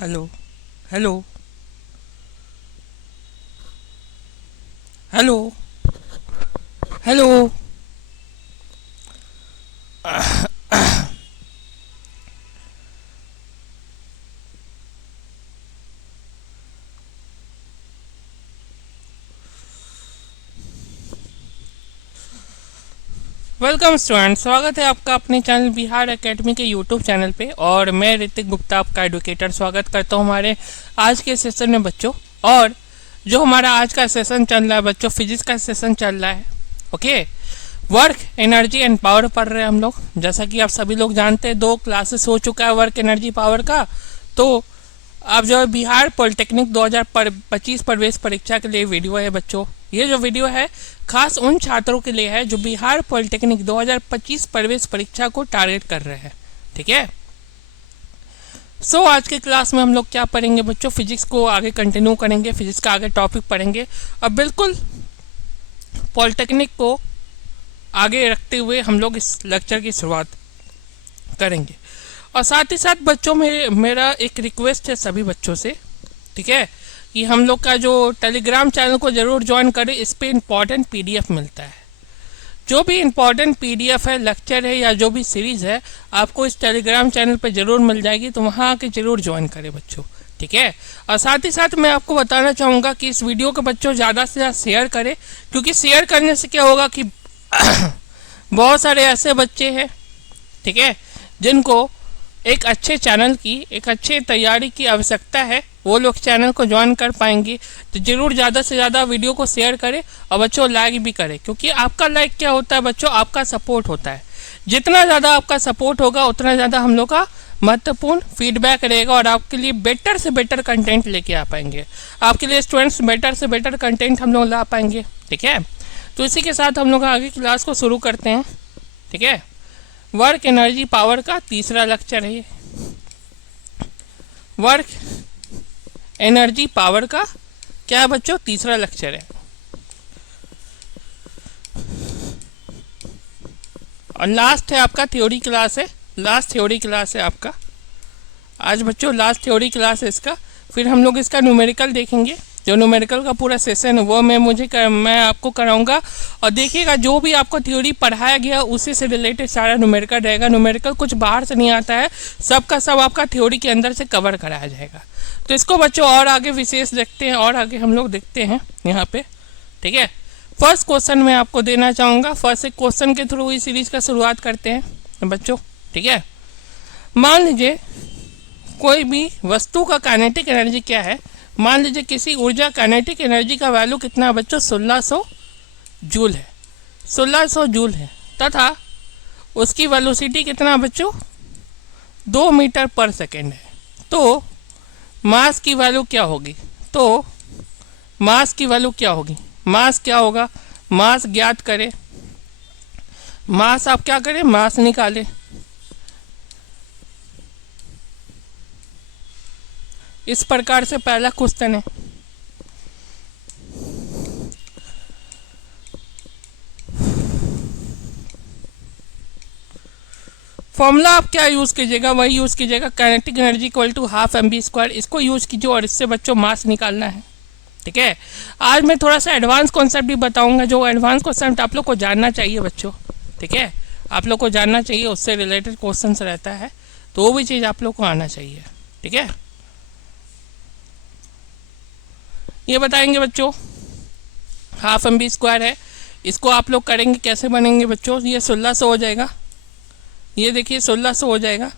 Hello hello hello hello. Welcome student, स्वागत है आपका अपने चैनल बिहार एकेडमी के यूट्यूब चैनल पे। और मैं ऋतिक गुप्ता, आपका एडुकेटर, स्वागत करता हूँ हमारे आज के सेशन में बच्चों। और जो हमारा आज का सेशन चल रहा है बच्चों, फिजिक्स का सेशन चल रहा है। Okay, work energy and power पढ़ रहे हैं हम लोग। जैसा कि आप सभी लोग जानते हैं, 2 क्लासेस हो चुका है वर्क एनर्जी पावर का। तो अब जो बिहार पॉलिटेक्निक 2025 प्रवेश परीक्षा के लिए वीडियो है बच्चों। ये जो वीडियो है खास उन छात्रों के लिए है जो बिहार पॉलिटेक्निक 2025 प्रवेश परीक्षा को टारगेट कर रहे हैं। ठीक है। आज के क्लास में हम लोग क्या पढ़ेंगे बच्चों, फिजिक्स को आगे कंटिन्यू करेंगे, फिजिक्स का आगे टॉपिक पढ़ेंगे। अब बिल्कुल पॉलिटेक्निक को आगे रखते हुए हम लोग इस लेक्चर की शुरुआत करेंगे। और साथ ही साथ बच्चों में मेरा एक रिक्वेस्ट है सभी बच्चों से, ठीक है, कि हम लोग का जो टेलीग्राम चैनल को ज़रूर ज्वाइन करें। इस पर इम्पॉर्टेंट पीडीएफ मिलता है। जो भी इम्पॉर्टेंट पीडीएफ है, लेक्चर है या जो भी सीरीज़ है, आपको इस टेलीग्राम चैनल पर ज़रूर मिल जाएगी। तो वहाँ आके ज़रूर ज्वाइन करें बच्चों, ठीक है। और साथ ही साथ मैं आपको बताना चाहूँगा कि इस वीडियो को बच्चों ज़्यादा से ज़्यादा शेयर करें, क्योंकि शेयर करने से क्या होगा कि बहुत सारे ऐसे बच्चे हैं, ठीक है, जिनको एक अच्छे चैनल की, एक अच्छे तैयारी की आवश्यकता है। वो लोग चैनल को ज्वाइन कर पाएंगे। तो ज़रूर ज़्यादा से ज़्यादा वीडियो को शेयर करें और बच्चों लाइक भी करें, क्योंकि आपका लाइक क्या होता है बच्चों, आपका सपोर्ट होता है। जितना ज़्यादा आपका सपोर्ट होगा उतना ज़्यादा हम लोग का महत्वपूर्ण फीडबैक रहेगा और आपके लिए बेटर से बेटर कंटेंट लेके आ पाएंगे। आपके लिए स्टूडेंट्स बेटर से बेटर कंटेंट हम लोग ला पाएंगे, ठीक है। तो इसी के साथ हम लोग आगे क्लास को शुरू करते हैं, ठीक है। वर्क एनर्जी पावर का तीसरा लेक्चर है ये। वर्क एनर्जी पावर का क्या है बच्चों, तीसरा लेक्चर है। और लास्ट है आपका थ्योरी क्लास है, लास्ट थ्योरी क्लास है आपका आज बच्चों, लास्ट थ्योरी क्लास है इसका। फिर हम लोग इसका न्यूमेरिकल देखेंगे। जो न्यूमेरिकल का पूरा सेशन है वो मैं आपको कराऊंगा। और देखिएगा, जो भी आपको थ्योरी पढ़ाया गया उसी से रिलेटेड सारा न्यूमेरिकल रहेगा। न्यूमेरिकल कुछ बाहर से नहीं आता है, सबका सब आपका थ्योरी के अंदर से कवर कराया जाएगा। तो इसको बच्चों और आगे विशेष देखते हैं, और आगे हम लोग देखते हैं यहाँ पे, ठीक है। फर्स्ट क्वेश्चन मैं आपको देना चाहूँगा। फर्स्ट एक क्वेश्चन के थ्रू इस सीरीज का शुरुआत करते हैं बच्चों, ठीक है। मान लीजिए कोई भी वस्तु का काइनेटिक एनर्जी क्या है। मान लीजिए किसी ऊर्जा काइनेटिक एनर्जी का वैल्यू कितना है बच्चों, 1600 जूल है। 1600 जूल है तथा उसकी वेलोसिटी कितना है बच्चों, 2 मीटर पर सेकेंड है। तो मास की वैल्यू क्या होगी, तो मास की वैल्यू क्या होगी, मास क्या होगा, मास ज्ञात करें। मास आप क्या करें, मास निकालें। इस प्रकार से पहला क्वेश्चन है। फॉर्मूला आप क्या यूज़ कीजिएगा, वही यूज़ कीजिएगा, kinetic energy equal to half mv²। इसको यूज़ कीजिए और इससे बच्चों मास निकालना है, ठीक है। आज मैं थोड़ा सा एडवांस कॉन्सेप्ट भी बताऊंगा, जो एडवांस कॉन्सेप्ट आप लोग को जानना चाहिए बच्चों, ठीक है। आप लोग को जानना चाहिए, उससे रिलेटेड क्वेश्चन रहता है, तो वो भी चीज़ आप लोग को आना चाहिए, ठीक है। ये बताएंगे बच्चों, हाफ mv² है। इसको आप लोग करेंगे कैसे बनेंगे बच्चों, ये 1600 हो जाएगा, ये देखिए 1600 हो जाएगा,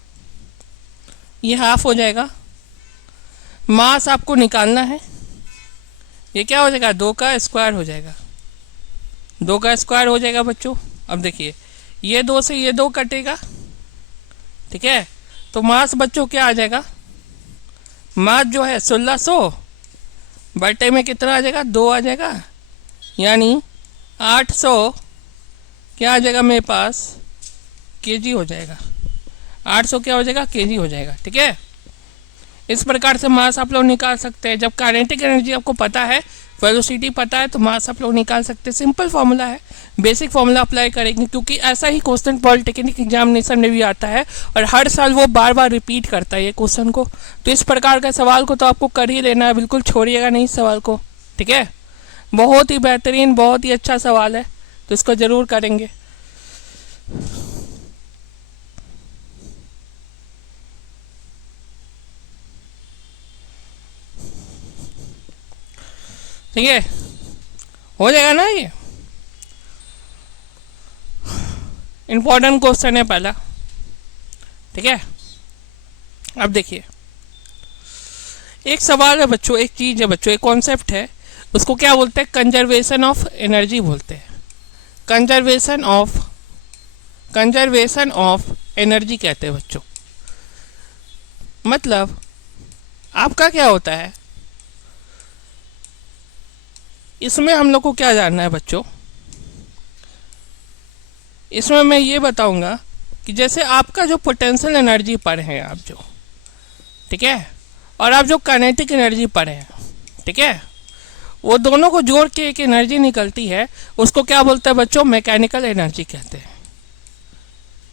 ये हाफ हो जाएगा। मास आपको निकालना है, ये क्या हो जाएगा, 2 का स्क्वायर हो जाएगा, 2 का स्क्वायर हो जाएगा बच्चों। अब देखिए, ये 2 से ये 2 कटेगा, ठीक है। तो मास बच्चों क्या आ जाएगा, मास जो है 1600 बटे में कितना आ जाएगा, 2 आ जाएगा, यानी 800 क्या आ जाएगा मेरे पास, केजी हो जाएगा। 800 क्या हो जाएगा, केजी हो जाएगा, ठीक है। इस प्रकार से मास आप लोग निकाल सकते हैं। जब काइनेटिक एनर्जी आपको पता है, वेलोसिटी पता है, तो मास आप लोग निकाल सकते हैं। सिंपल फॉर्मूला है, बेसिक फॉर्मूला अप्लाई करेंगे, क्योंकि ऐसा ही क्वेश्चन पॉलिटेक्निक एग्जामिनेशन में भी आता है और हर साल वो बार बार रिपीट करता है ये क्वेश्चन को। तो इस प्रकार का सवाल को तो आपको कर ही लेना है, बिल्कुल छोड़िएगा नहीं इस सवाल को, ठीक है। बहुत ही बेहतरीन, बहुत ही अच्छा सवाल है, तो इसको ज़रूर करेंगे। ठीक है, हो जाएगा ना ये। इम्पोर्टेंट क्वेश्चन है पहला, ठीक है। अब देखिए, एक सवाल है बच्चों, एक चीज़ है बच्चों, एक कॉन्सेप्ट है, उसको क्या बोलते हैं? कंजर्वेशन ऑफ एनर्जी बोलते हैं। कंजर्वेशन ऑफ एनर्जी कहते हैं बच्चों। मतलब आपका क्या होता है इसमें, हम लोग को क्या जानना है बच्चों? इसमें मैं ये बताऊंगा कि जैसे आपका जो पोटेंशियल एनर्जी पढ़े हैं आप जो, ठीक है, और आप जो काइनेटिक एनर्जी पढ़े हैं, ठीक है, वो दोनों को जोड़ के एक एनर्जी निकलती है, उसको क्या बोलते हैं बच्चों? मैकेनिकल एनर्जी कहते हैं,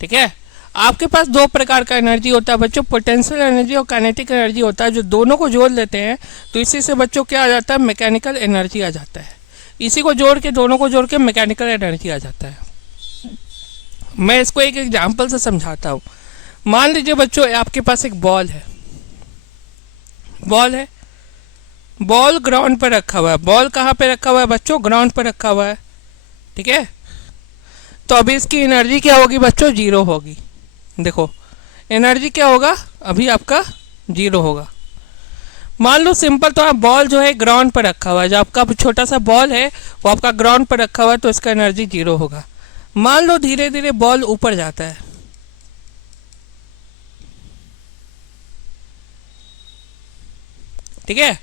ठीक है। आपके पास दो प्रकार का एनर्जी होता है बच्चों, पोटेंशियल एनर्जी और काइनेटिक एनर्जी होता है। जो दोनों को जोड़ लेते हैं तो इसी से बच्चों क्या आ जाता है? मैकेनिकल एनर्जी आ जाता है। इसी को जोड़ के, दोनों को जोड़ के मैकेनिकल एनर्जी आ जाता है। मैं इसको एक एग्जाम्पल से समझाता हूँ। मान लीजिए बच्चों, आपके पास एक बॉल है, बॉल ग्राउंड पर रखा हुआ है। बॉल कहाँ पे रखा हुआ है बच्चों? ग्राउंड पर रखा हुआ है, ठीक है। तो अभी इसकी एनर्जी क्या होगी बच्चों? जीरो होगी। देखो, एनर्जी क्या होगा? अभी आपका जीरो होगा। मान लो सिंपल, तो आप बॉल जो है ग्राउंड पर रखा हुआ है, जो आपका छोटा सा बॉल है वो आपका ग्राउंड पर रखा हुआ है, तो इसका एनर्जी जीरो होगा। मान लो धीरे धीरे बॉल ऊपर जाता है, ठीक है।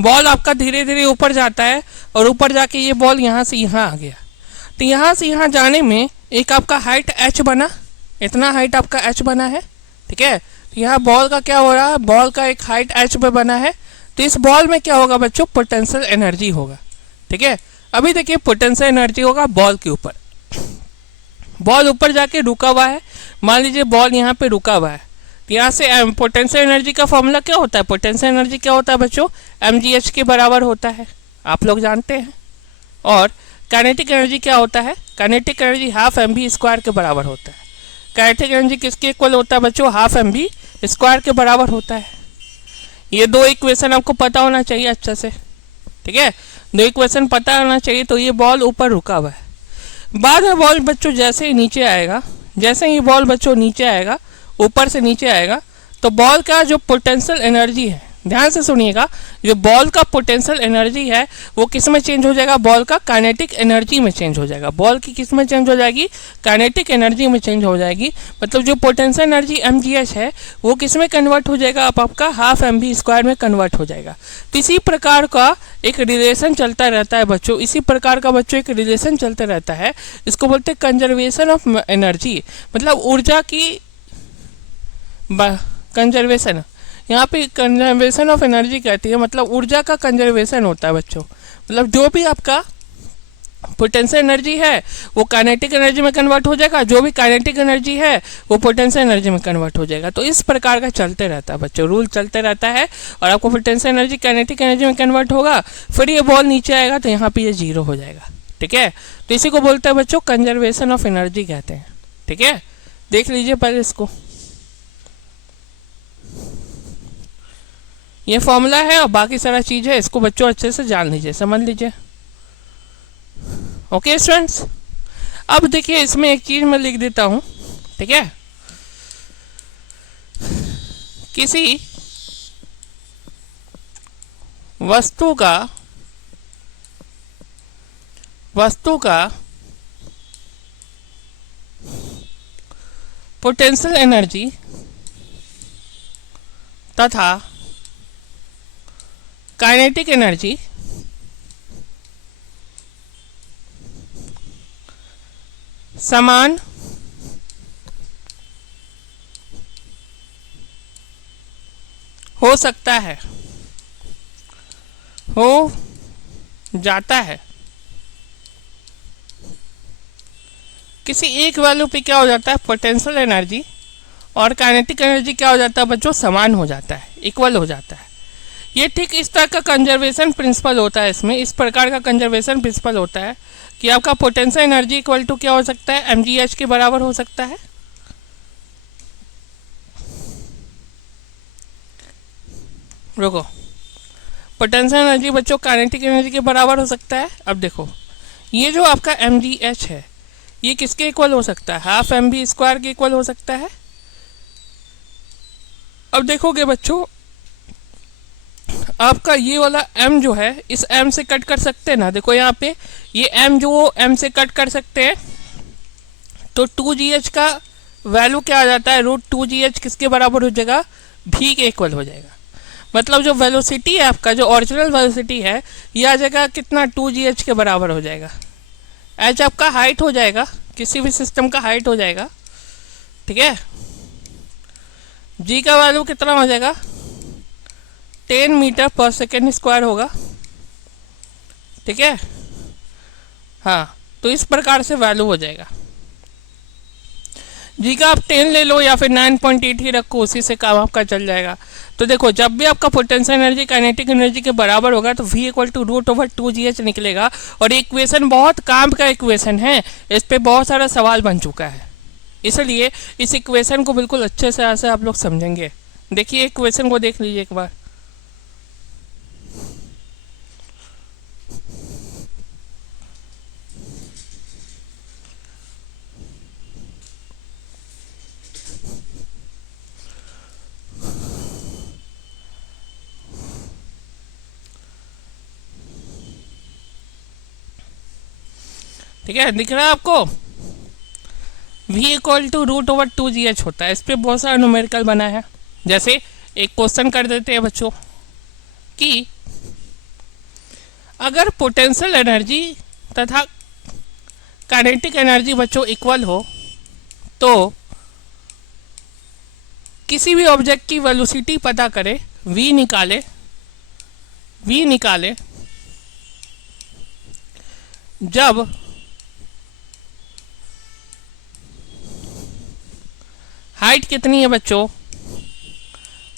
बॉल आपका धीरे धीरे ऊपर जाता है और ऊपर जाके ये बॉल यहाँ से यहाँ आ गया। तो यहाँ से यहाँ जाने में एक आपका हाइट h बना, इतना हाइट आपका h बना है, ठीक है। तो यहाँ बॉल का क्या हो रहा है? बॉल का एक हाइट h पे बना है। तो इस बॉल में क्या होगा बच्चों? पोटेंशियल एनर्जी होगा, ठीक है। अभी देखिए, पोटेंशियल एनर्जी होगा बॉल के ऊपर। बॉल ऊपर जाके रुका हुआ है, मान लीजिए बॉल यहाँ पे रुका हुआ है। तो यहाँ से पोटेंशियल एनर्जी का फॉर्मूला क्या होता है? पोटेंशियल एनर्जी क्या होता है बच्चों? mgh के बराबर होता है, आप लोग जानते हैं। और काइनेटिक एनर्जी क्या होता है? Kinetic energy half mv square के बराबर होता है। काइनेटिक एनर्जी किसके इक्वल होता है बच्चों? हाफ mv स्क्वायर के बराबर होता है। ये दो इक्वेशन आपको पता होना चाहिए अच्छा से, ठीक है। दो इक्वेशन पता होना चाहिए। तो ये बॉल ऊपर रुका हुआ है, बाद में बॉल बच्चों जैसे ही नीचे आएगा, जैसे ही बॉल बच्चों नीचे आएगा, ऊपर से नीचे आएगा, तो बॉल का जो पोटेंशियल एनर्जी है, ध्यान से सुनिएगा, जो बॉल का पोटेंशियल एनर्जी है वो किस में चेंज हो जाएगा? बॉल का काइनेटिक एनर्जी में चेंज हो जाएगा। बॉल की किस में चेंज हो जाएगी? काइनेटिक एनर्जी में चेंज हो जाएगी। मतलब जो पोटेंशियल एनर्जी mgh है वो किस में कन्वर्ट हो जाएगा? अब आपका हाफ mv स्क्वायर में कन्वर्ट हो जाएगा। तो इसी प्रकार का एक रिलेशन चलता रहता है बच्चों, इसी प्रकार का बच्चों एक रिलेशन चलता रहता है। इसको बोलते हैं कंजर्वेशन ऑफ एनर्जी, मतलब ऊर्जा की कंजर्वेशन। यहाँ पे कंजर्वेशन ऑफ एनर्जी कहती है, मतलब ऊर्जा का कंजर्वेशन होता है बच्चों। मतलब जो भी आपका पोटेंशियल एनर्जी है वो काइनेटिक एनर्जी में कन्वर्ट हो जाएगा, जो भी काइनेटिक एनर्जी है वो पोटेंशियल एनर्जी में कन्वर्ट हो जाएगा। तो इस प्रकार का चलते रहता है बच्चों, रूल चलते रहता है। और आपको पोटेंशियल एनर्जी काइनेटिक एनर्जी में कन्वर्ट होगा, फिर ये बॉल नीचे आएगा तो यहाँ पे ये जीरो हो जाएगा, ठीक है। तो इसी को बोलते हैं बच्चों कंजर्वेशन ऑफ एनर्जी कहते हैं, ठीक है। देख लीजिए पहले इसको, ये फॉर्मूला है और बाकी सारा चीज़ है, इसको बच्चों अच्छे से जान लीजिए, समझ लीजिए। ओके स्टूडेंट्स, अब देखिए इसमें एक चीज़ मैं लिख देता हूँ, ठीक है। किसी वस्तु का पोटेंशियल एनर्जी तथा काइनेटिक एनर्जी समान हो सकता है, हो जाता है, किसी एक वैल्यू पे क्या हो जाता है, पोटेंशियल एनर्जी और काइनेटिक एनर्जी क्या हो जाता है बच्चों, समान हो जाता है, इक्वल हो जाता है। ये ठीक इस तरह का कंजर्वेशन प्रिंसिपल होता है, इसमें इस प्रकार का कंजर्वेशन प्रिंसिपल होता है कि आपका पोटेंशियल एनर्जी इक्वल टू क्या हो सकता है, mgh के बराबर हो सकता है। रुको, पोटेंशियल एनर्जी बच्चों काइनेटिक एनर्जी के बराबर हो सकता है। अब देखो, ये जो आपका mgh है ये किसके इक्वल हो सकता है, हाफ mv² के इक्वल हो सकता है। अब देखोगे बच्चों, आपका ये वाला m जो है इस m से कट कर सकते हैं ना, देखो यहाँ पे ये m जो m से कट कर सकते हैं, तो 2gh का वैल्यू क्या आ जाता है, √2gh किसके बराबर हो जाएगा, v के इक्वल हो जाएगा। मतलब जो वेलोसिटी है आपका, जो ओरिजिनल वेलोसिटी है, ये आ जाएगा कितना, 2gh के बराबर हो जाएगा। h आपका हाइट हो जाएगा, किसी भी सिस्टम का हाइट हो जाएगा, ठीक है। g का वैल्यू कितना हो जाएगा, 10 मीटर पर सेकेंड स्क्वायर होगा, ठीक है। हाँ, तो इस प्रकार से वैल्यू हो जाएगा। जी का आप 10 ले लो या फिर 9.8 ही रखो, उसी से काम आपका चल जाएगा। तो देखो, जब भी आपका पोटेंशियल एनर्जी काइनेटिक एनर्जी के बराबर होगा तो v इक्वल टू √2gh निकलेगा। और इक्वेशन बहुत काम का इक्वेशन है, इस पे बहुत सारा सवाल बन चुका है, इसलिए इस इक्वेशन को बिल्कुल अच्छे से आप लोग समझेंगे। देखिए इक्वेशन को देख लीजिए एक बार। ठीक है, दिख रहा है आपको, v इक्वल टू √2gh होता है। इस पर बहुत सारा न्यूमेरिकल बना है। जैसे एक क्वेश्चन कर देते हैं बच्चों कि अगर पोटेंशियल एनर्जी तथा काइनेटिक एनर्जी बच्चों इक्वल हो तो किसी भी ऑब्जेक्ट की वेलोसिटी पता करें, v निकाले जब हाइट कितनी है बच्चों,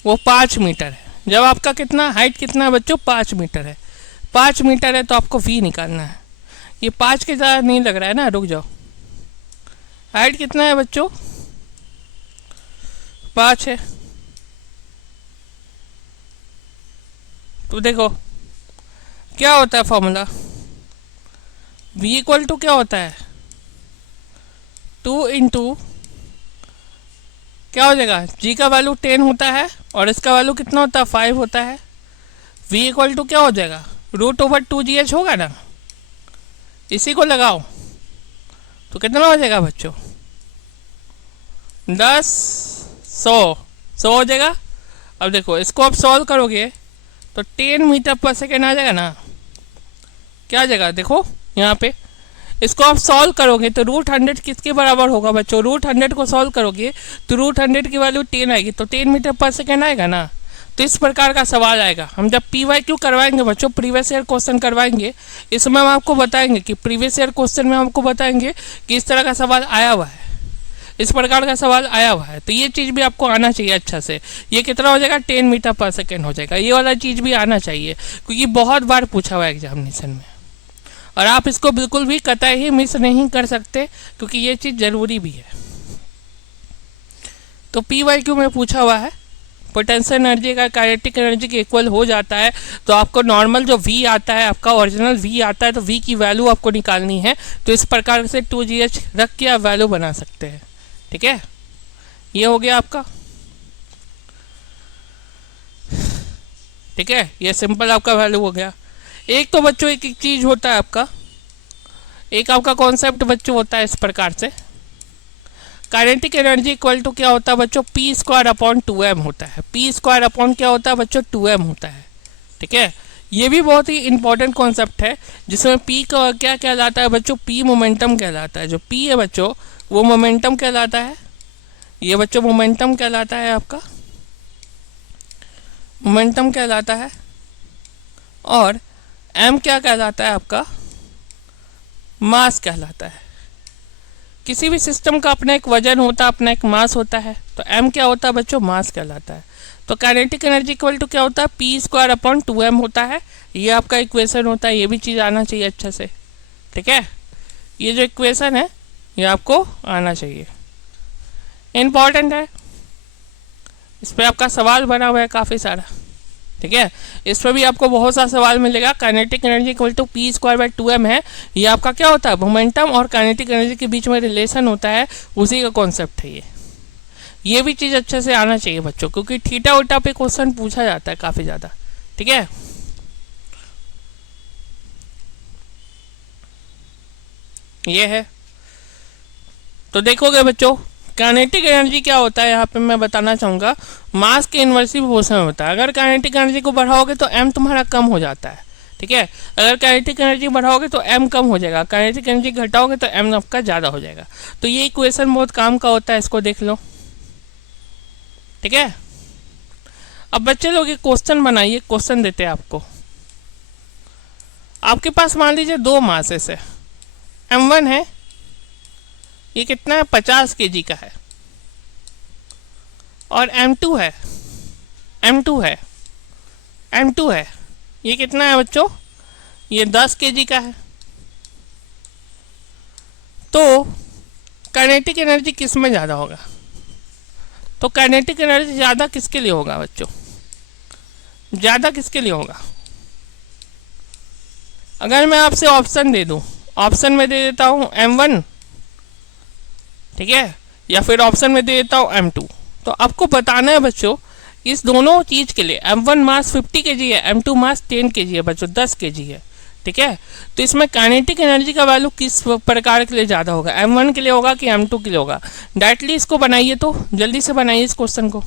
वो 5 मीटर है। जब आपका कितना हाइट कितना है बच्चों, 5 मीटर है। 5 मीटर है तो आपको v निकालना है। ये 5 के ज़्यादा नहीं लग रहा है ना, रुक जाओ। हाइट कितना है बच्चों, 5 है। तो देखो क्या होता है फॉर्मूला, v इक्वल टू क्या होता है, 2 इंटू क्या हो जाएगा, g का वैल्यू 10 होता है और इसका वैल्यू कितना होता है, 5 होता है। v इक्वल टू क्या हो जाएगा, √2gh होगा ना, इसी को लगाओ तो कितना हो जाएगा बच्चों, 10 100 हो जाएगा। अब देखो इसको आप सॉल्व करोगे तो 10 मीटर पर सेकेंड आ जाएगा ना, क्या आ जाएगा, देखो यहाँ पे इसको आप सॉल्व करोगे तो √100 किसके बराबर होगा बच्चों, √100 को सॉल्व करोगे तो √100 की वैल्यू 10 आएगी, तो 10 मीटर पर सेकेंड आएगा ना। तो इस प्रकार का सवाल आएगा। हम जब PYQ करवाएंगे बच्चों, प्रीवियस ईयर क्वेश्चन करवाएंगे, इसमें हम आपको बताएंगे कि प्रीवियस ईयर क्वेश्चन में हमको बताएंगे कि इस तरह का सवाल आया हुआ है, इस प्रकार का सवाल आया हुआ है। तो ये चीज़ भी आपको आना चाहिए अच्छा से। ये कितना हो जाएगा, 10 मीटर पर सेकेंड हो जाएगा। ये वाला चीज़ भी आना चाहिए क्योंकि बहुत बार पूछा हुआ है एग्जामिनेशन में, और आप इसको बिल्कुल भी कतई ही मिस नहीं कर सकते क्योंकि ये चीज़ ज़रूरी भी है। तो PYQ में पूछा हुआ है पोटेंशियल एनर्जी का काइनेटिक एनर्जी के इक्वल हो जाता है तो आपको नॉर्मल जो v आता है, आपका ओरिजिनल v आता है, तो v की वैल्यू आपको निकालनी है। तो इस प्रकार से 2gh रख के आप वैल्यू बना सकते हैं। ठीक है, ये हो गया आपका। ठीक है, ये सिंपल आपका वैल्यू हो गया। एक तो बच्चों एक एक चीज़ होता है आपका, एक आपका कॉन्सेप्ट बच्चों होता है इस प्रकार से, काइनेटिक एनर्जी इक्वल टू क्या होता है बच्चों, p²/2m होता है। p² क्या होता है बच्चों, 2m होता है। ठीक है, ये भी बहुत ही इंपॉर्टेंट कॉन्सेप्ट है जिसमें p का क्या कहलाता है बच्चों, p मोमेंटम कहलाता है। जो p है बच्चों वो मोमेंटम कहलाता है, ये बच्चों मोमेंटम कहलाता है आपका। मोमेंटम कहलाता है, और एम क्या कहलाता है आपका, मास कहलाता है। किसी भी सिस्टम का अपना एक वजन होता है, अपना एक मास होता है, तो एम क्या होता है बच्चों, मास कहलाता है। तो काइनेटिक एनर्जी इक्वल टू क्या होता है, पी स्क्वायर अपॉन 2m होता है। ये आपका इक्वेशन होता है, ये भी चीज़ आना चाहिए अच्छे से, ठीक है। ये जो इक्वेशन है ये आपको आना चाहिए, इम्पॉर्टेंट है। इस पर आपका सवाल बना हुआ है काफ़ी सारा, ठीक है। इस पर भी आपको बहुत सा सवाल मिलेगा। Kinetic energy equal to p square by 2m है। ये आपका क्या होता है, मोमेंटम और काइनेटिक एनर्जी के बीच में रिलेशन होता है, उसी का कॉन्सेप्ट है ये भी चीज़ अच्छे से आना चाहिए बच्चों, क्योंकि थीटा उटा पे क्वेश्चन पूछा जाता है काफ़ी ज़्यादा, ठीक है। ये है, तो देखोगे बच्चों काइनेटिक एनर्जी क्या होता है, यहाँ पे मैं बताना चाहूँगा, मास के इन्वर्सली प्रोपोर्शनल होता है। अगर काइनेटिक एनर्जी को बढ़ाओगे तो एम तुम्हारा कम हो जाता है, ठीक है। अगर काइनेटिक एनर्जी बढ़ाओगे तो एम कम हो जाएगा, काइनेटिक एनर्जी घटाओगे तो एम आपका ज़्यादा हो जाएगा। तो ये इक्वेशन बहुत काम का होता है, इसको देख लो, ठीक है। अब बच्चे लोग ये क्वेश्चन बनाइए, क्वेश्चन देते हैं आपको। आपके पास मान लीजिए दो मासेस है, m1 है, ये कितना है 50 kg का है, और m2 है, m2 है, m2 है, ये कितना है बच्चों, ये 10 kg का है। तो काइनेटिक एनर्जी किस में ज़्यादा होगा, तो काइनेटिक एनर्जी ज़्यादा किसके लिए होगा बच्चों, ज़्यादा किसके लिए होगा। अगर मैं आपसे ऑप्शन दे दूं, ऑप्शन में दे देता हूं m1, ठीक है, या फिर ऑप्शन में दे देता हूं m2, तो आपको बताना है बच्चों इस दोनों चीज़ के लिए m1 मास 50 kg है, m2 मास 10 kg है बच्चों, 10 kg है, ठीक है। तो इसमें काइनेटिक एनर्जी का वैल्यू किस प्रकार के लिए ज़्यादा होगा, m1 के लिए होगा कि m2 के लिए होगा। डायरेक्टली इसको बनाइए, तो जल्दी से बनाइए इस क्वेश्चन को।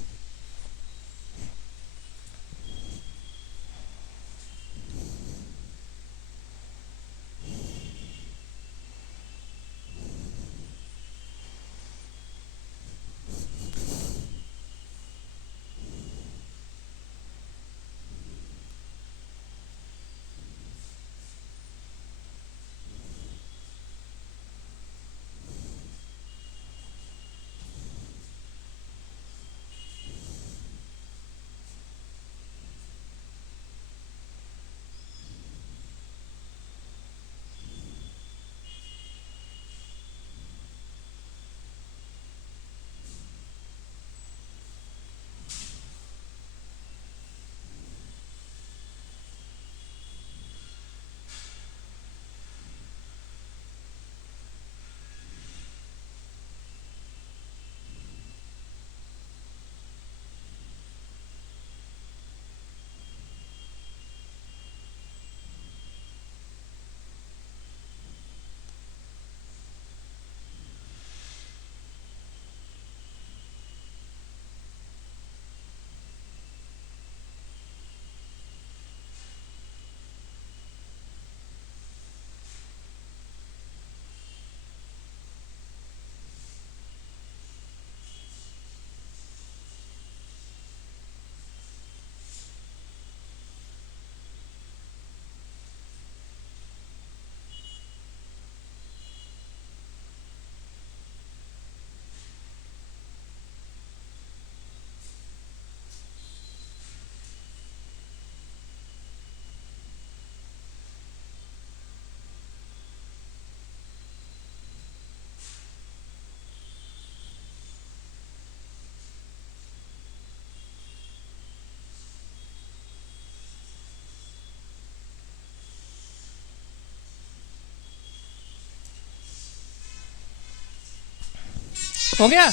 हो गया।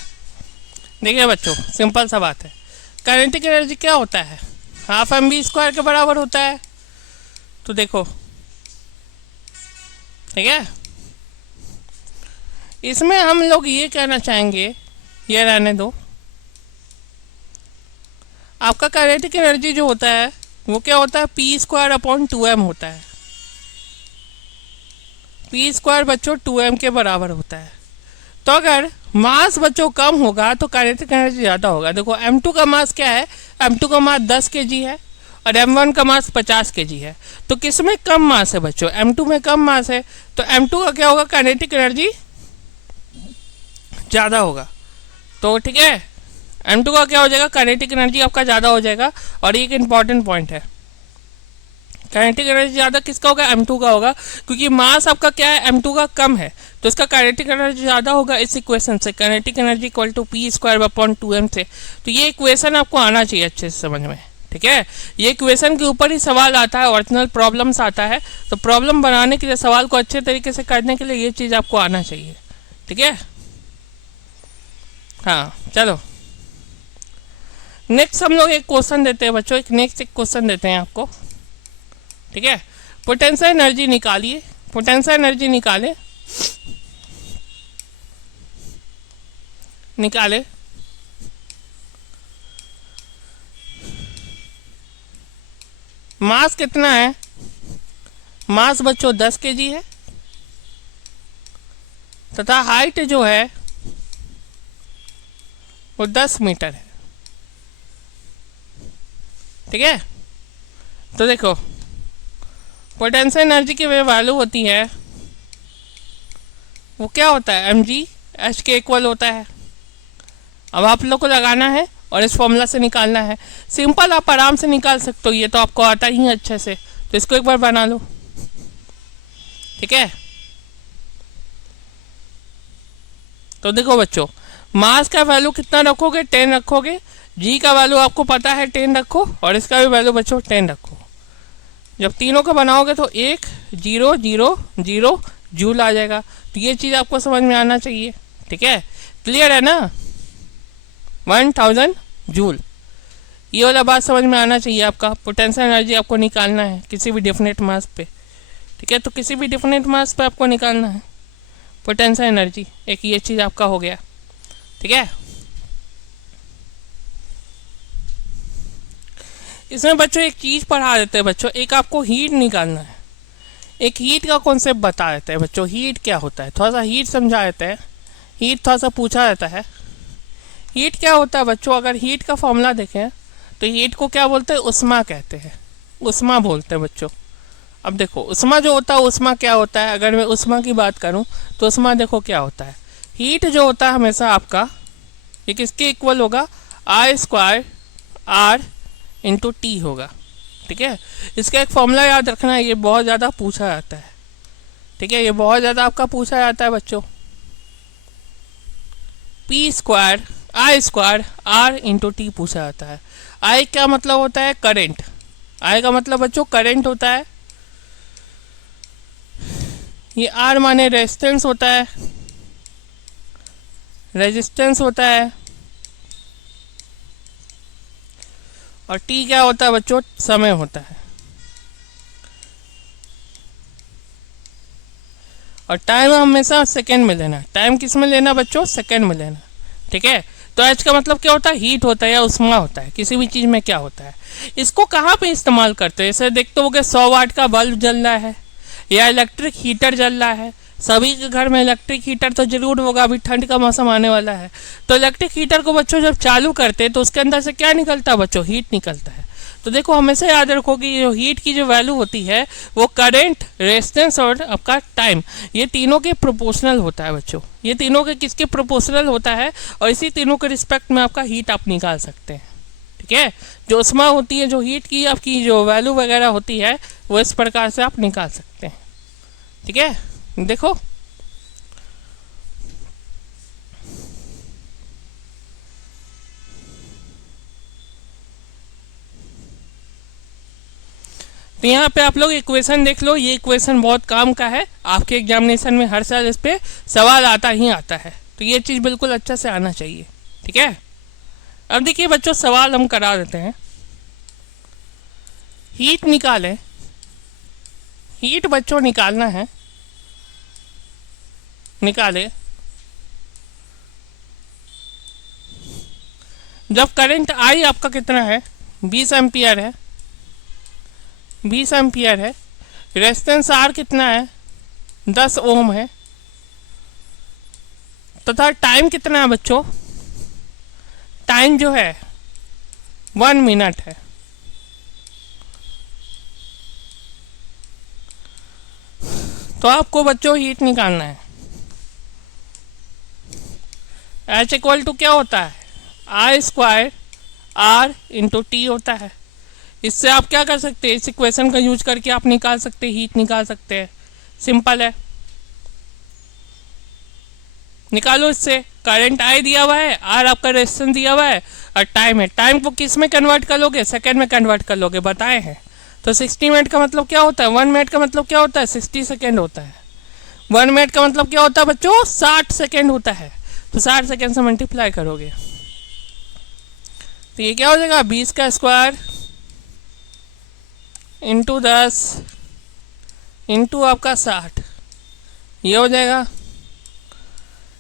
देखिए बच्चों सिंपल सा बात है, काइनेटिक एनर्जी क्या होता है, हाफ एम बी स्क्वायर के बराबर होता है। तो देखो ठीक है, इसमें हम लोग ये कहना चाहेंगे, ये रहने दो, आपका काइनेटिक एनर्जी जो होता है वो क्या होता है, पी स्क्वायर अपॉन 2m होता है। पी स्क्वायर बच्चों 2m के बराबर होता है। तो अगर मास बच्चों कम होगा तो काइनेटिक एनर्जी ज़्यादा होगा। देखो M2 का मास क्या है, M2 का मास 10 kg है और M1 का मास 50 kg है। तो किस में कम मास है बच्चों, M2 में कम मास है, तो M2 का क्या होगा, काइनेटिक एनर्जी ज़्यादा होगा। तो ठीक है, M2 का क्या हो जाएगा, काइनेटिक एनर्जी आपका ज़्यादा हो जाएगा। और एक इंपॉर्टेंट पॉइंट है, काइनेटिक एनर्जी ज़्यादा किसका होगा, M2 का होगा, क्योंकि मास आपका क्या है, M2 का कम है, तो इसका काइनेटिक एनर्जी ज़्यादा होगा। इस इक्वेशन से kinetic energy equal to P²/2m से। तो ये इक्वेशन आपको आना चाहिए अच्छे से समझ में, ठीक है। ये इक्वेशन के ऊपर ही सवाल आता है, ओरिजिनल प्रॉब्लम्स आता है। तो प्रॉब्लम बनाने के लिए, सवाल को अच्छे तरीके से करने के लिए ये चीज़ आपको आना चाहिए, ठीक है। हाँ चलो नेक्स्ट हम लोग एक क्वेश्चन देते हैं बच्चों, एक क्वेश्चन देते हैं आपको, ठीक है। पोटेंशियल एनर्जी निकालिए, पोटेंशियल एनर्जी निकाले मास कितना है, मास बच्चों 10 kg है तथा हाइट जो है वो 10 मीटर है, ठीक है। तो देखो पोटेंशियल एनर्जी की वैल्यू होती है, वो क्या होता है, mg/h के इक्वल होता है। अब आप लोग को लगाना है और इस फॉर्मूला से निकालना है। सिंपल, आप आराम से निकाल सकते हो, ये तो आपको आता ही है अच्छे से। तो इसको एक बार बना लो, ठीक है। तो देखो बच्चों, मास का वैल्यू कितना रखोगे, 10 रखोगे। जी का वैल्यू आपको पता है 10 रखो, और इसका भी वैल्यू बच्चों 10 रखो। जब तीनों का बनाओगे तो 1 0 0 0 जूल आ जाएगा। तो ये चीज़ आपको समझ में आना चाहिए, ठीक है। क्लियर है ना, 1000 जूल, ये वाला बात समझ में आना चाहिए। आपका पोटेंशियल एनर्जी आपको निकालना है किसी भी डिफिनेट मास पे, ठीक है। तो किसी भी डिफिनेट मास पे आपको निकालना है पोटेंशियल एनर्जी, एक ये चीज़ आपका हो गया, ठीक है। इसमें बच्चों एक चीज़ पढ़ा देते हैं बच्चों, एक आपको हीट निकालना है। एक हीट का कॉन्सेप्ट बता देते हैं बच्चों, हीट क्या होता है, थोड़ा सा हीट समझा देते हैं। हीट थोड़ा सा पूछा जाता है, हीट क्या होता है बच्चों। अगर हीट का फॉर्मूला देखें तो हीट को क्या बोलते हैं, उष्मा कहते हैं, उष्मा बोलते हैं बच्चों। अब देखो उष्मा जो होता है, उष्मा क्या होता है, अगर मैं उष्मा की बात करूं तो उष्मा देखो क्या होता है, हीट जो होता है हमेशा आपका ये किसके इक्वल होगा, I² R × T होगा, ठीक है। इसका एक फॉर्मूला याद रखना है, ये बहुत ज़्यादा पूछा जाता है, ठीक है। ये बहुत ज़्यादा आपका पूछा जाता है बच्चों, P² I² R × T पूछा जाता है। I क्या मतलब होता है, करंट। I का मतलब बच्चों करंट होता है। ये R माने रेजिस्टेंस होता है, रेजिस्टेंस होता है। और T क्या होता है बच्चों, समय होता है। और टाइम हमेशा सेकंड में लेना, टाइम किस में लेना बच्चों, सेकंड में लेना, ठीक है। तो एच का मतलब क्या होता है, हीट होता है या उष्मा होता है, किसी भी चीज़ में क्या होता है। इसको कहाँ पे इस्तेमाल करते हैं, जैसे देखते हो कि 100 वाट का बल्ब जल रहा है या इलेक्ट्रिक हीटर जल रहा है। सभी के घर में इलेक्ट्रिक हीटर तो जरूर होगा, अभी ठंड का मौसम आने वाला है। तो इलेक्ट्रिक हीटर को बच्चों जब चालू करते हैं तो उसके अंदर से क्या निकलता है बच्चों, हीट निकलता है। तो देखो हमेशा याद रखो कि जो हीट की जो वैल्यू होती है वो करंट, रेजिस्टेंस और आपका टाइम, ये तीनों के प्रोपोर्शनल होता है बच्चों। ये तीनों के किसके प्रोपोर्शनल होता है, और इसी तीनों के रिस्पेक्ट में आपका हीट आप निकाल सकते हैं, ठीक है। जो उष्मा होती है, जो हीट की आपकी जो वैल्यू वगैरह होती है, वो इस प्रकार से आप निकाल सकते हैं, ठीक है। देखो तो यहाँ पे आप लोग इक्वेशन देख लो, ये इक्वेशन बहुत काम का है, आपके एग्जामिनेशन में हर साल इस पे सवाल आता ही आता है। तो ये चीज़ बिल्कुल अच्छा से आना चाहिए, ठीक है। अब देखिए बच्चों, सवाल हम करा देते हैं। हीट निकालें, हीट बच्चों निकालना है, निकाले जब करंट आई आपका कितना है, 20 एम्पियर है, 20 एम्पियर है। रेजिस्टेंस आर कितना है, 10 ओम है। तथा टाइम कितना है बच्चों, टाइम जो है 1 मिनट है। तो आपको बच्चों हीट निकालना है। एच इक्वल टू क्या होता है, आई स्क्वायर आर इंटू टी होता है। इससे आप क्या कर सकते हैं, इस इक्वेशन का यूज करके आप निकाल सकते हैं, हीट निकाल सकते हैं। सिंपल है, निकालो। इससे करंट आई दिया हुआ है, आर आपका रेजिस्टेंस दिया हुआ है, और टाइम है। टाइम को किस में कन्वर्ट कर लोगे, सेकेंड में कन्वर्ट कर लोगे, बताए हैं। तो 60 मिनट का मतलब क्या होता है, 1 मिनट का मतलब क्या होता है, 60 सेकेंड होता है। 1 मिनट का मतलब क्या होता है बच्चों, 60 सेकेंड होता है। तो 60 सेकेंड से मल्टीप्लाई करोगे तो ये क्या हो जाएगा, 20 का स्क्वायर इंटू 10 इंटू आपका 60, ये हो जाएगा।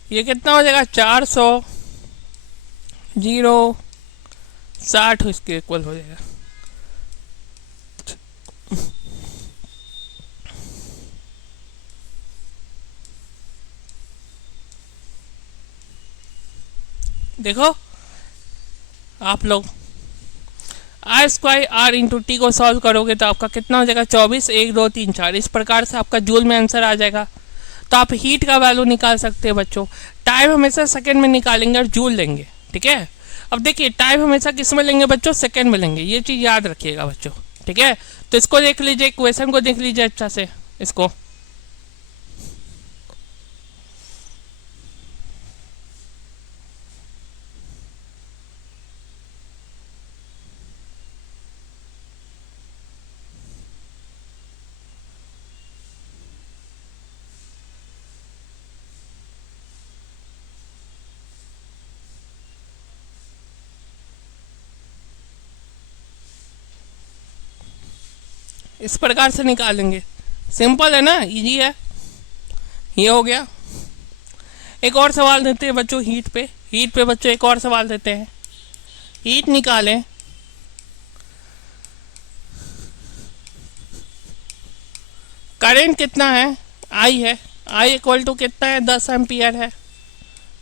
ये कितना हो जाएगा, 400 जीरो 60 इसके इक्वल हो जाएगा। देखो आप लोग r square r into t को सॉल्व करोगे तो आपका कितना हो जाएगा, 24 1 2 3 4। इस प्रकार से आपका जूल में आंसर आ जाएगा। तो आप हीट का वैल्यू निकाल सकते हैं बच्चों। टाइम हमेशा सेकंड में निकालेंगे और जूल लेंगे, ठीक है। अब देखिए टाइम हमेशा किस में लेंगे बच्चों, सेकंड में लेंगे, ये चीज़ याद रखिएगा बच्चों, ठीक है। तो इसको देख लीजिए, इक्वेशन को देख लीजिए अच्छा से इसको। इस प्रकार से निकालेंगे, सिंपल है ना, इजी है। ये हो गया। एक और सवाल देते हैं बच्चों हीट पे। हीट पे बच्चों एक और सवाल देते हैं। हीट निकालें, करंट कितना है, आई है। आई इक्वल टू कितना है, 10 एम्पियर है,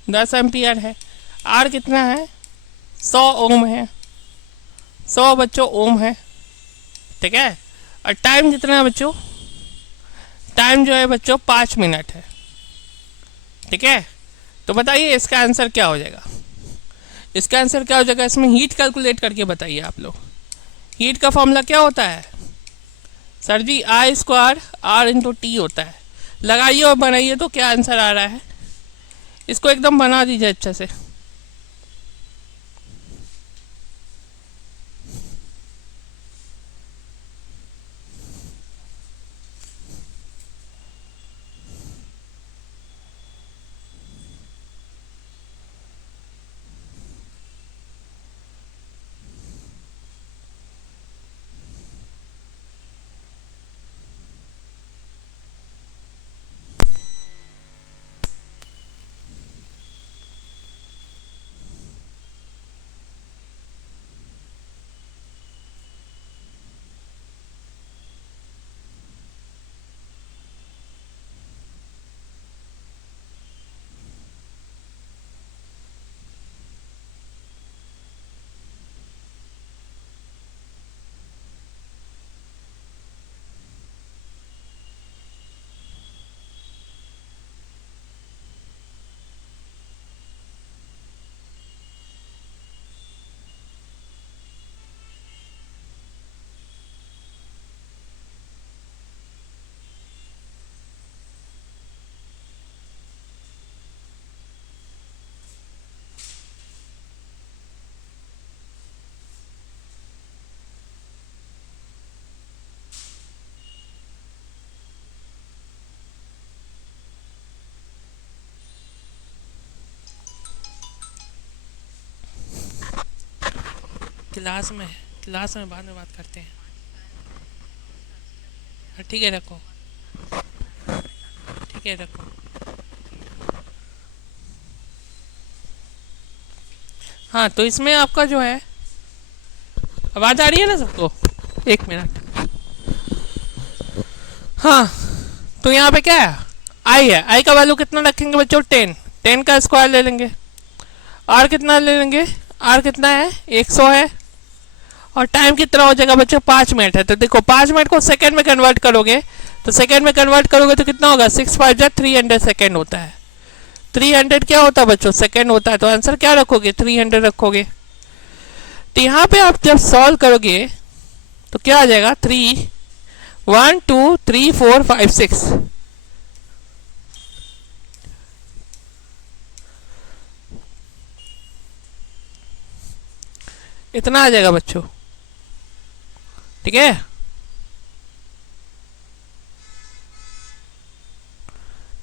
10 एम्पियर है। आर कितना है, 100 ओम है, 100 बच्चों ओम है, ठीक है। और टाइम कितना है बच्चों, टाइम जो है बच्चों 5 मिनट है, ठीक है। तो बताइए इसका आंसर क्या हो जाएगा। इसका आंसर क्या हो जाएगा, इसमें हीट कैलकुलेट करके बताइए आप लोग। हीट का फॉर्मूला क्या होता है सर जी, I square r into t होता है। लगाइए और बनाइए तो क्या आंसर आ रहा है। इसको एकदम बना दीजिए अच्छे से। क्लास में बाद में बात करते हैं। हाँ, ठीक है रखो, ठीक है रखो। हाँ तो इसमें आपका जो है, आवाज़ आ रही है ना सबको, 1 मिनट। हाँ तो यहाँ पे क्या है, आई है। आई का वैल्यू कितना रखेंगे बच्चों, 10। 10 का स्क्वायर ले लेंगे। आर कितना ले लेंगे, आर कितना है 100 है। और टाइम कितना हो जाएगा बच्चों, 5 मिनट है। तो देखो 5 मिनट को सेकंड में कन्वर्ट करोगे, तो सेकंड में कन्वर्ट करोगे तो कितना होगा, 6 5 जा 300 सेकंड होता है। 300 क्या होता है बच्चों, सेकंड होता है। तो आंसर क्या रखोगे, 300 रखोगे। तो यहाँ पे आप जब सॉल्व करोगे तो क्या आ जाएगा, 3 1 2 3 4 5 6, इतना आ जाएगा बच्चों। ठीक है,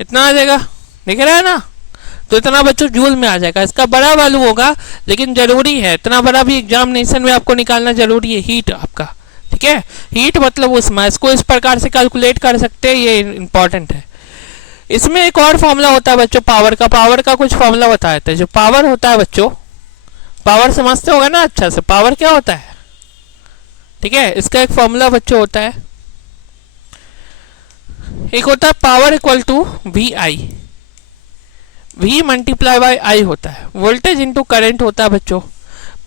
इतना आ जाएगा, दिख रहा है ना। तो इतना बच्चों जूल में आ जाएगा। इसका बड़ा वैल्यू होगा, लेकिन जरूरी है, इतना बड़ा भी एग्जामिनेशन में आपको निकालना जरूरी है, हीट आपका। ठीक है, हीट मतलब उसमें इसको इस प्रकार से कैलकुलेट कर सकते हैं, ये इंपॉर्टेंट है। इसमें एक और फॉर्मूला होता है बच्चों पावर का। पावर का कुछ फॉर्मूला बताया था। जो पावर होता है बच्चों, पावर समझते होगा ना अच्छा से, पावर क्या होता है। ठीक है, इसका एक फॉर्मूला बच्चों होता है, एक होता है power equal to we i, v multiply by i होता है, वोल्टेज इंटू करंट होता है बच्चों।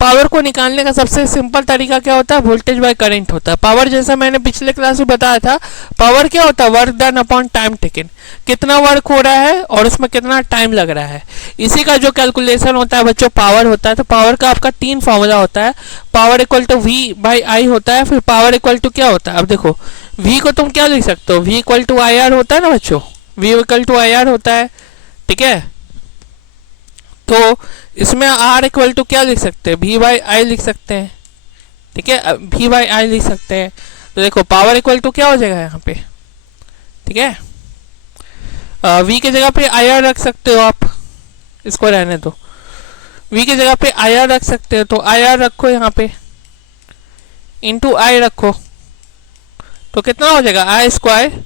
पावर को निकालने का सबसे सिंपल तरीका क्या होता है, वोल्टेज बाय करंट होता है। पावर जैसा मैंने पिछले क्लास में बताया था, पावर क्या होता है, work done upon time taken, कितना वर्क हो रहा है और उसमें कितना टाइम लग रहा है, इसी का जो कैलकुलेशन होता है बच्चों पावर होता है। तो पावर का आपका 3 फॉर्मूला होता है, power equal to v by i होता है, फिर पावर इक्वल टू क्या होता है। अब देखो वी को तुम क्या लिख सकते हो, v equal to I r होता है ना बच्चों, v equal to I r होता है। ठीक है, तो इसमें आर इक्वल टू क्या लिख सकते हैं, वी बाई आई लिख सकते हैं। ठीक है, वी बाई आई लिख सकते हैं। तो देखो पावर इक्वल टू क्या हो जाएगा यहाँ पे। ठीक है, वी की जगह पे आई आर रख सकते हो आप, इसको रहने दो। वी की जगह पे आई आर रख सकते हो, तो आई आर रखो यहाँ पे, इंटू आई रखो, तो कितना हो जाएगा, आई स्क्वायर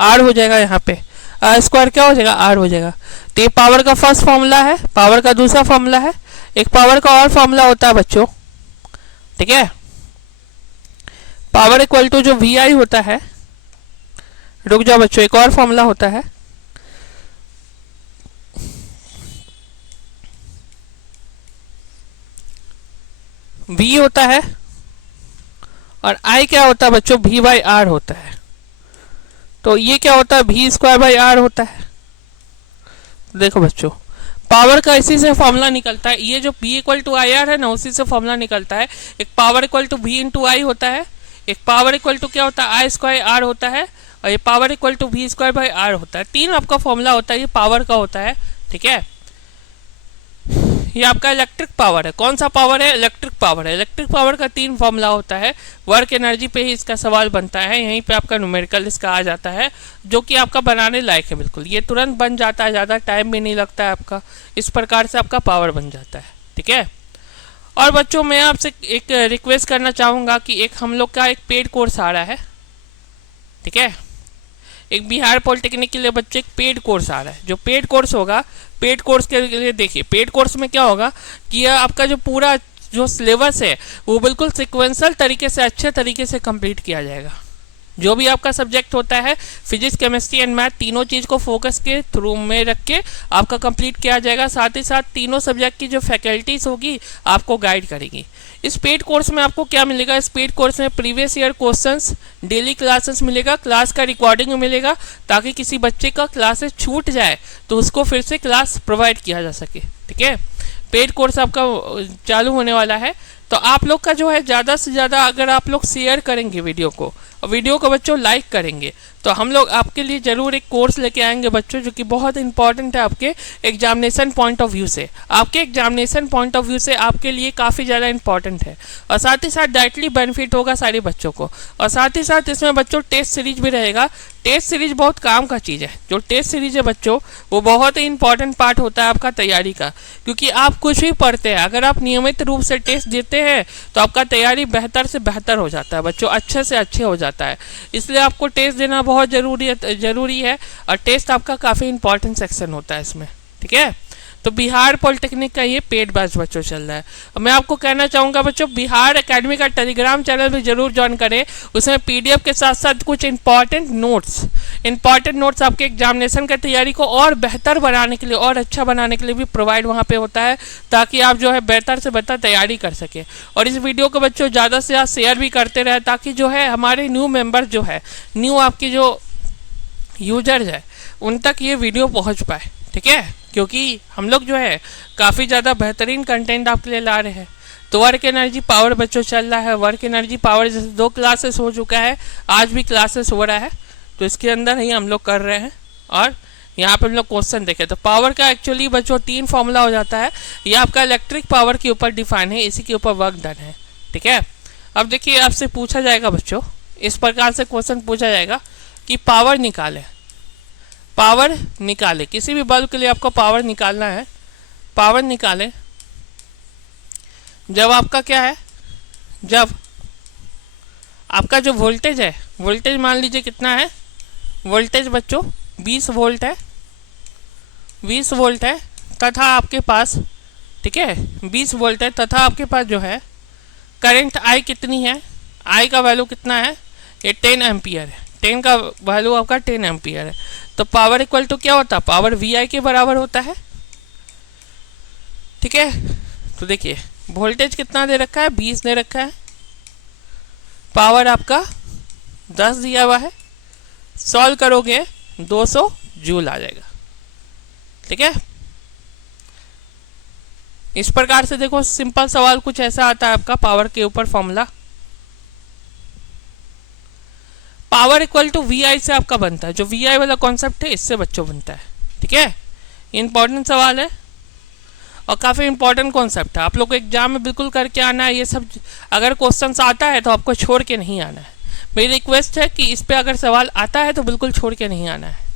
आर हो जाएगा। यहाँ पे आई स्क्वायर क्या हो जाएगा, आर हो जाएगा। तो ये पावर का फर्स्ट फॉर्मूला है, पावर का दूसरा फॉर्मूला है। एक पावर का और फॉर्मूला होता है बच्चों। ठीक है, पावर इक्वल टू जो वी आई होता है, रुक जाओ बच्चों, एक और फॉर्मूला होता है, वी होता है और आई क्या होता है बच्चों, वी बाई आर होता है। तो ये क्या होता है, वी स्क्वायर बाई आर होता है। देखो बच्चों पावर का इसी से फॉर्मूला निकलता है, ये जो P equal to I R है ना, उसी से फॉर्मूला निकलता है। एक power equal to V into I होता है, एक पावर इक्वल टू क्या होता है, आई स्क्वायर आर होता है, और ये power equal to v square by r होता है। 3 आपका फॉर्मूला होता है, ये पावर का होता है। ठीक है, ये आपका इलेक्ट्रिक पावर है। कौन सा पावर है, इलेक्ट्रिक पावर है। इलेक्ट्रिक पावर का 3 फॉर्मूला होता है। वर्क एनर्जी पे ही इसका सवाल बनता है, यहीं पे आपका न्यूमेरिकल इसका आ जाता है, जो कि आपका बनाने लायक है बिल्कुल। ये तुरंत बन जाता है, ज़्यादा टाइम भी नहीं लगता है आपका, इस प्रकार से आपका पावर बन जाता है। ठीक है, और बच्चों मैं आपसे एक रिक्वेस्ट करना चाहूँगा कि एक हम लोग का एक पेड कोर्स आ रहा है। ठीक है, एक बिहार पॉलिटेक्निक के लिए बच्चे एक पेड कोर्स आ रहा है। जो पेड कोर्स होगा, पेड कोर्स के लिए देखिए, पेड कोर्स में क्या होगा कि आपका जो पूरा जो सिलेबस है वो बिल्कुल सिक्वेंशियल तरीके से अच्छे तरीके से कंप्लीट किया जाएगा। जो भी आपका सब्जेक्ट होता है, फिजिक्स केमिस्ट्री एंड मैथ, तीनों चीज़ को फोकस के थ्रू में रख के आपका कंप्लीट किया जाएगा। साथ ही साथ तीनों सब्जेक्ट की जो फैकल्टीज होगी आपको गाइड करेगी। इस पेड कोर्स में आपको क्या मिलेगा, इस पेड कोर्स में previous year questions, daily classes मिलेगा, क्लास का रिकॉर्डिंग मिलेगा, ताकि किसी बच्चे का क्लासेस छूट जाए तो उसको फिर से क्लास प्रोवाइड किया जा सके। ठीक है, पेड कोर्स आपका चालू होने वाला है। तो आप लोग का जो है ज़्यादा से ज़्यादा अगर आप लोग शेयर करेंगे वीडियो को, और वीडियो को बच्चों लाइक करेंगे, तो हम लोग आपके लिए ज़रूर एक कोर्स लेके आएंगे बच्चों, जो कि बहुत इंपॉर्टेंट है आपके एग्जामिनेशन पॉइंट ऑफ व्यू से। आपके एग्जामिनेशन पॉइंट ऑफ व्यू से आपके लिए काफ़ी ज़्यादा इंपॉर्टेंट है, और साथ ही साथ डायरेक्टली बेनिफिट होगा सारे बच्चों को। और साथ ही साथ इसमें बच्चों टेस्ट सीरीज भी रहेगा। टेस्ट सीरीज बहुत काम का चीज़ है। जो टेस्ट सीरीज है बच्चों, वो बहुत ही इंपॉर्टेंट पार्ट होता है आपका तैयारी का, क्योंकि आप कुछ भी पढ़ते हैं, अगर आप नियमित रूप से टेस्ट देते हैं तो आपका तैयारी बेहतर से बेहतर हो जाता है बच्चों, अच्छे से अच्छे हो जाता है। इसलिए आपको टेस्ट देना बहुत ज़रूरी है, और टेस्ट आपका काफ़ी इंपॉर्टेंट सेक्शन होता है इसमें। ठीक है, तो बिहार पॉलिटेक्निक का ये पेड बैच बच्चों चल रहा है। और मैं आपको कहना चाहूँगा बच्चों, बिहार एकेडमी का टेलीग्राम चैनल भी जरूर ज्वाइन करें। उसमें पीडीएफ के साथ साथ कुछ इंपॉर्टेंट नोट्स आपके एग्जामिनेशन की तैयारी को और बेहतर बनाने के लिए और अच्छा बनाने के लिए भी प्रोवाइड वहाँ पे होता है, ताकि आप जो है बेहतर से बेहतर तैयारी कर सके। और इस वीडियो को बच्चों ज़्यादा से ज़्यादा शेयर भी करते रहे, ताकि जो है हमारे न्यू मेंबर जो है, न्यू आपकी जो यूजर्स है, उन तक ये वीडियो पहुंच पाए। ठीक है, क्योंकि हम लोग जो है काफ़ी ज़्यादा बेहतरीन कंटेंट आपके लिए ला रहे हैं। तो वर्क एनर्जी पावर बच्चों चल रहा है। वर्क एनर्जी पावर जैसे 2 क्लासेस हो चुका है, आज भी क्लासेस हो रहा है, तो इसके अंदर ही हम लोग कर रहे हैं। और यहाँ पे हम लोग क्वेश्चन देखें तो पावर का एक्चुअली बच्चों 3 फॉर्मूला हो जाता है। ये आपका इलेक्ट्रिक पावर के ऊपर डिफाइन है, इसी के ऊपर वर्क डन है। ठीक है, अब देखिए आपसे पूछा जाएगा बच्चों, इस प्रकार से क्वेश्चन पूछा जाएगा कि पावर निकालें, पावर निकाले, किसी भी बल्ब के लिए आपको पावर निकालना है। पावर निकाले जब आपका क्या है, जब आपका जो वोल्टेज है, वोल्टेज मान लीजिए कितना है, वोल्टेज बच्चों 20 वोल्ट है, 20 वोल्ट है, तथा आपके पास, ठीक है 20 वोल्ट है, तथा आपके पास जो है करंट आई कितनी है, आई का वैल्यू कितना है, ये 10 एम्पियर है, 10 का वैल्यू आपका 10 एम्पियर है। तो पावर इक्वल टू क्या होता है, पावर वी आई के बराबर होता है। ठीक है, तो देखिए वोल्टेज कितना दे रखा है, 20 दे रखा है, पावर आपका 10 दिया हुआ है, सॉल्व करोगे 200 जूल आ जाएगा। ठीक है, इस प्रकार से देखो सिंपल सवाल कुछ ऐसा आता है आपका पावर के ऊपर formula. Power equal to we I से आपका बनता है, जो वी आई वाला कॉन्सेप्ट है इससे बच्चों बनता है। ठीक है, इंपॉर्टेंट सवाल है और काफ़ी इंपॉर्टेंट कॉन्सेप्ट है, आप लोग को एग्जाम में बिल्कुल करके आना है। ये सब अगर क्वेश्चंस आता है तो आपको छोड़ के नहीं आना है। मेरी रिक्वेस्ट है कि इस पे अगर सवाल आता है तो बिल्कुल छोड़ के नहीं आना है।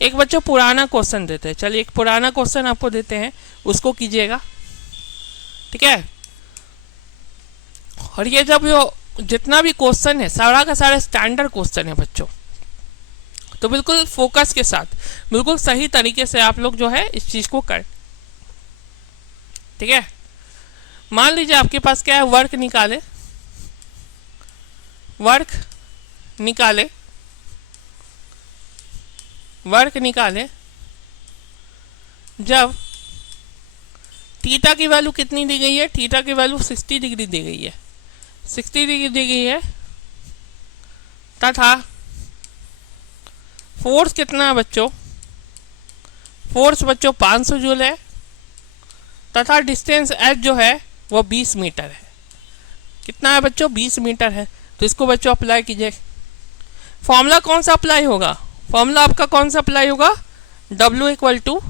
एक बच्चों पुराना क्वेश्चन देते हैं, चलिए एक पुराना क्वेश्चन आपको देते हैं, उसको कीजिएगा। ठीक है, और ये जब जो जितना भी क्वेश्चन है सारा का सारा स्टैंडर्ड क्वेश्चन है बच्चों, तो बिल्कुल फोकस के साथ बिल्कुल सही तरीके से आप लोग जो है इस चीज़ को करें। ठीक है, मान लीजिए आपके पास क्या है, वर्क निकाले, वर्क निकाले, वर्क निकाले जब थीटा की वैल्यू कितनी दी गई है, थीटा की वैल्यू 60 डिग्री दी गई है, 60 डिग्री दी गई है, तथा फोर्स कितना है बच्चों, फोर्स बच्चों 500 जूल है, तथा डिस्टेंस एच जो है वो 20 मीटर है। कितना है बच्चों, 20 मीटर है। तो इसको बच्चों अप्लाई कीजिए। फॉर्मूला कौन सा अप्लाई होगा, फॉर्मूला आपका कौन सा अप्लाई होगा, W equal to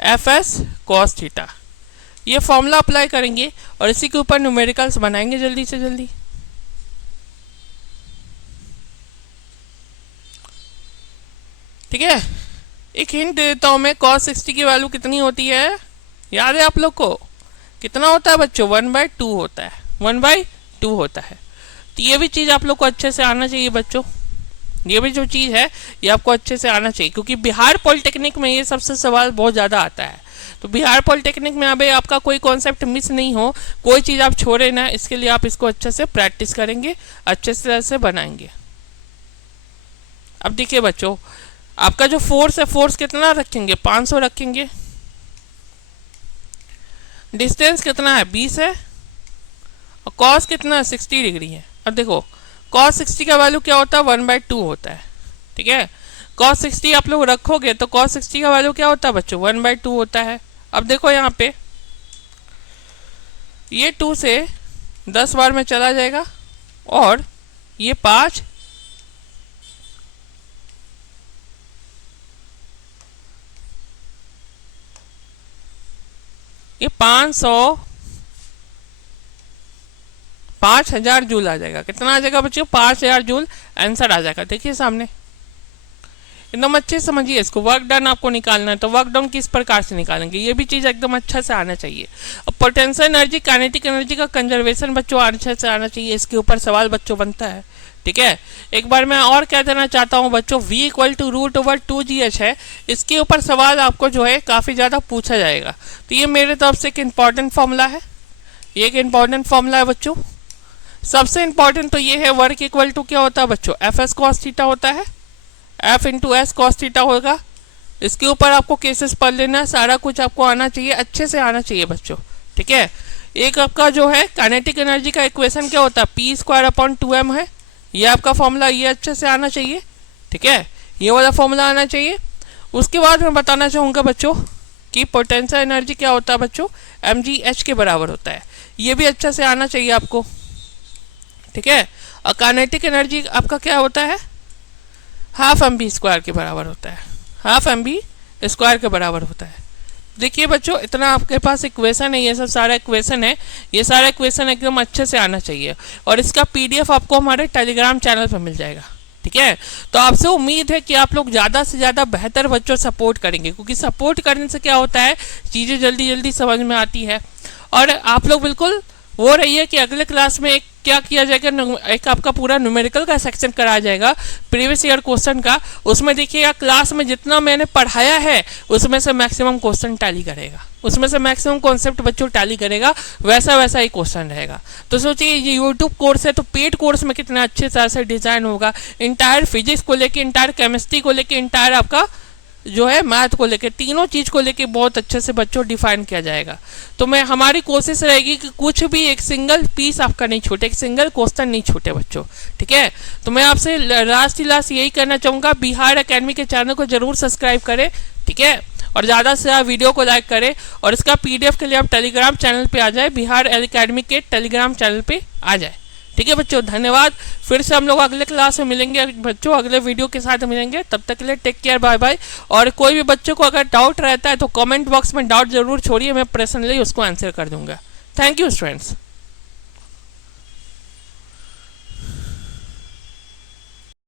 f s cos theta, ये फॉर्मूला अप्लाई करेंगे और इसी के ऊपर न्यूमेरिकल्स बनाएंगे जल्दी से जल्दी। ठीक है, एक हिंट देता हूं मैं, cos 60 की वैल्यू कितनी होती है, याद है आप लोग को, कितना होता है बच्चों, 1/2 होता है, 1/2 होता है। तो ये भी चीज़ आप लोग को अच्छे से आना चाहिए बच्चों, ये भी जो चीज़ है ये आपको अच्छे से आना चाहिए, क्योंकि बिहार पॉलिटेक्निक में ये सबसे सवाल बहुत ज़्यादा आता है। तो बिहार पॉलिटेक्निक में अभी आपका कोई कॉन्सेप्ट मिस नहीं हो, कोई चीज़ आप छोड़े ना, इसके लिए आप इसको अच्छे से प्रैक्टिस करेंगे, अच्छे तरह से बनाएंगे। अब देखिए बच्चों, आपका जो फोर्स है, फोर्स कितना रखेंगे, 500 रखेंगे, डिस्टेंस कितना है, 20 है, और कॉस कितना है, 60 डिग्री है। अब देखो cos 60 का वैल्यू क्या होता है, 1/2 होता है। ठीक है, cos 60 आप लोग रखोगे तो cos 60 का वैल्यू क्या होता है बच्चों, 1/2 होता है। अब देखो यहाँ पे ये 2 से 10 बार में चला जाएगा, और ये 5 ये 5000 जूल आ जाएगा। कितना आ जाएगा बच्चों, 5000 जूल आंसर आ जाएगा। देखिए सामने एकदम अच्छे से समझिए इसको। वर्क डन आपको निकालना है तो वर्क डन किस प्रकार से निकालेंगे, ये भी चीज़ एकदम अच्छा से आना चाहिए। अब पोटेंशियल एनर्जी काइनेटिक एनर्जी का कंजर्वेशन बच्चों अच्छे से आना चाहिए, इसके ऊपर सवाल बच्चों बनता है। ठीक है, एक बार मैं और कह देना चाहता हूँ बच्चों, V इक्वल टू √/2GH है, इसके ऊपर सवाल आपको जो है काफ़ी ज़्यादा पूछा जाएगा। तो ये मेरे तरफ से एक इम्पॉर्टेंट फॉर्मूला है, ये एक इम्पॉर्टेंट फॉर्मूला है बच्चों। सबसे इम्पॉर्टेंट तो ये है, वर्क इक्वल टू क्या होता है बच्चों, FS cos थीटा होता है, F into S cos theta होगा। इसके ऊपर आपको केसेस पढ़ लेना, सारा कुछ आपको आना चाहिए, अच्छे से आना चाहिए बच्चों। ठीक है, एक आपका जो है काइनेटिक एनर्जी का इक्वेशन क्या होता है, P²/2m है, ये आपका फॉर्मूला, ये अच्छे से आना चाहिए। ठीक है, ये वाला फॉर्मूला आना चाहिए। उसके बाद मैं बताना चाहूँगा बच्चों कि पोटेंशियल एनर्जी क्या होता है बच्चों, mgh के बराबर होता है, ये भी अच्छा से आना चाहिए आपको। ठीक है, और काइनेटिक एनर्जी आपका क्या होता है, ½ mv² के बराबर होता है, ½ mv² के बराबर होता है। देखिए बच्चों, इतना आपके पास इक्वेशन है, ये सब सारा इक्वेशन है, ये सारा इक्वेशन एकदम अच्छे से आना चाहिए। और इसका PDF आपको हमारे टेलीग्राम चैनल पर मिल जाएगा। ठीक है, तो आपसे उम्मीद है कि आप लोग ज़्यादा से ज़्यादा बेहतर बच्चों सपोर्ट करेंगे, क्योंकि सपोर्ट करने से क्या होता है, चीज़ें जल्दी जल्दी समझ में आती है। और आप लोग बिल्कुल वो रही है कि अगले क्लास में एक क्या किया जाएगा, एक आपका पूरा न्यूमेरिकल का सेक्शन कराया जाएगा प्रीवियस ईयर क्वेश्चन का। उसमें देखिएगा क्लास में जितना मैंने पढ़ाया है उसमें से मैक्सिमम क्वेश्चन टैली करेगा, उसमें से मैक्सिमम कॉन्सेप्ट बच्चों टैली करेगा, वैसा वैसा ही क्वेश्चन रहेगा। तो सोचिए ये यूट्यूब कोर्स है, तो पेड कोर्स में कितना अच्छे तरह से डिज़ाइन होगा, इंटायर फिजिक्स को लेके, इंटायर केमिस्ट्री को लेके, इंटायर आपका जो है मैथ को लेके, तीनों चीज़ को लेके बहुत अच्छे से बच्चों डिफाइन किया जाएगा। तो मैं हमारी कोशिश रहेगी कि कुछ भी एक सिंगल पीस आपका नहीं छूटे, एक सिंगल क्वेश्चन नहीं छूटे बच्चों। ठीक है, तो मैं आपसे लास्ट यही कहना चाहूँगा, बिहार एकेडमी के चैनल को जरूर सब्सक्राइब करें। ठीक है, और ज़्यादा से ज़्यादा वीडियो को लाइक करें, और इसका PDF के लिए आप टेलीग्राम चैनल पे आ जाए, बिहार एकेडमी के टेलीग्राम चैनल पे आ जाए। ठीक है बच्चों, धन्यवाद। फिर से हम लोग अगले क्लास में मिलेंगे बच्चों, अगले वीडियो के साथ मिलेंगे। तब तक के लिए टेक केयर, बाय बाय। और कोई भी बच्चों को अगर डाउट रहता है तो कमेंट बॉक्स में डाउट जरूर छोड़िए, मैं पर्सनली उसको आंसर कर दूंगा। Thank you students.